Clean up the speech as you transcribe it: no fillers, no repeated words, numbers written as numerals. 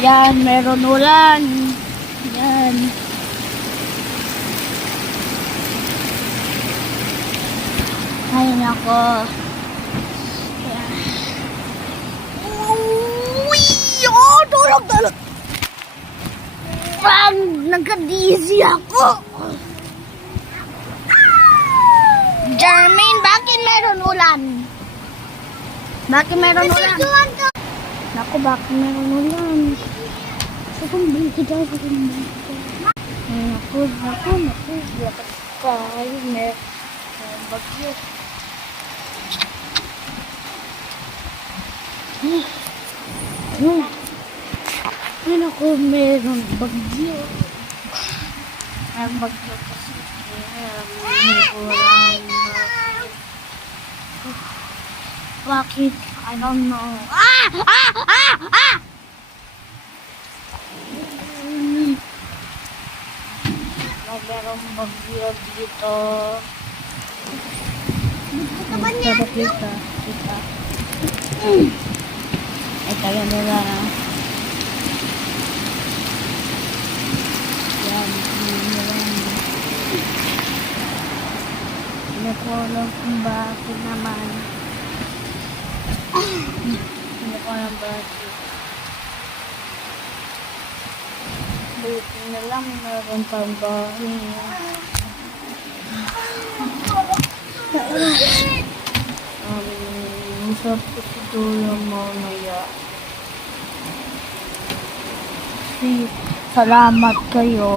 Yan, meron ulan. Yan. Ay, nako. Yan. Uy! Oh, tulog. Parang nagka-dizzy ako. Jermaine, bakit meron ulan? Bakit meron ulan? Naku, bakit meron ulan? Sa kumbili ko dyan, sa kumbili ko. Naku. Lakas tayo, meron bagyo. Ay, naku, meron bagyo. Meron bagyo kasi. Bakit? I don't know. Merong bagyo dito. Kita. Ay, tayo nila. Yan. Hindi ko alam kung bakit naman. Hindi ko alam bakit. Buti na lang meron pang bahay. Usap ko si Dula mamaya. Salamat kayo.